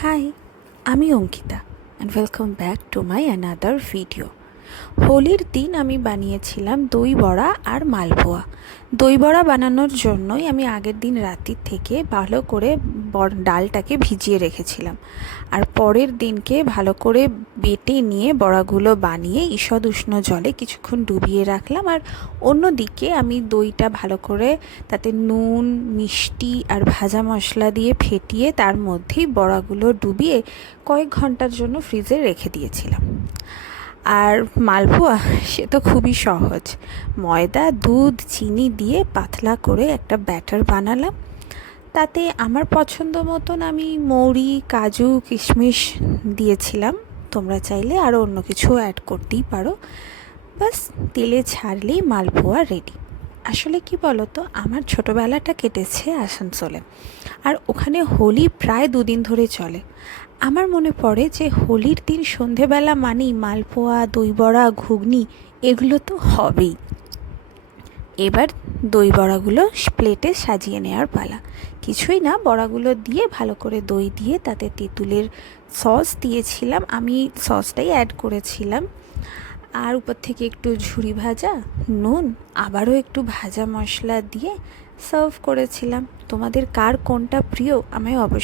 High, আমি Ankita and welcome back to my another video. হোলির দিন আমি বানিয়েছিলাম দই বড়া আর মালপোয়া। দই বড়া বানানোর জন্যই আমি আগের দিন রাত্রির থেকে ভালো করে ডালটাকে ভিজিয়ে রেখেছিলাম, আর পরের দিনকে ভালো করে বেটে নিয়ে বড়াগুলো বানিয়ে ঈষৎ উষ্ণ জলে কিছুক্ষণ ডুবিয়ে রাখলাম। আর অন্যদিকে আমি দইটা ভালো করে তাতে নুন, মিষ্টি আর ভাজা মশলা দিয়ে ফেটিয়ে তার মধ্যেই বড়াগুলো ডুবিয়ে কয়েক ঘন্টার জন্য ফ্রিজে রেখে দিয়েছিলাম। আর মালপোয়া সে তো খুবই সহজ। ময়দা, দুধ, চিনি দিয়ে পাতলা করে একটা ব্যাটার বানালাম। তাতে আমার পছন্দ মতন আমি মৌরি, কাজু, কিশমিশ দিয়েছিলাম। তোমরা চাইলে আরও অন্য কিছু অ্যাড করতেই পারো। বাস তেলে ছাড়লেই মালপোয়া রেডি। আসলে কি বলো তো, আমার ছোটোবেলাটা কেটেছে আসানসোলে, আর ওখানে হোলি প্রায় 2 দিন ধরে চলে। আমার মনে পড়ে যে হোলির দিন সন্ধেবেলা মানেই মালপোয়া, দই বড়া, ঘুগনি এগুলো তো হবেই। এবার দই বড়াগুলো প্লেটে সাজিয়ে নেওয়ার পালা। কিছুই না, বড়াগুলো দিয়ে ভালো করে দই দিয়ে তাতে তেঁতুলের সস দিয়েছিলাম, আমি সসটাই অ্যাড করেছিলাম। আর উপর থেকে একটু ঝুরি ভাজা, নুন, আবারও একটু ভাজা মশলা দিয়ে সার্ভ করেছিলাম। তোমাদের কার কোনটা প্রিয় আমায় অবশ্যই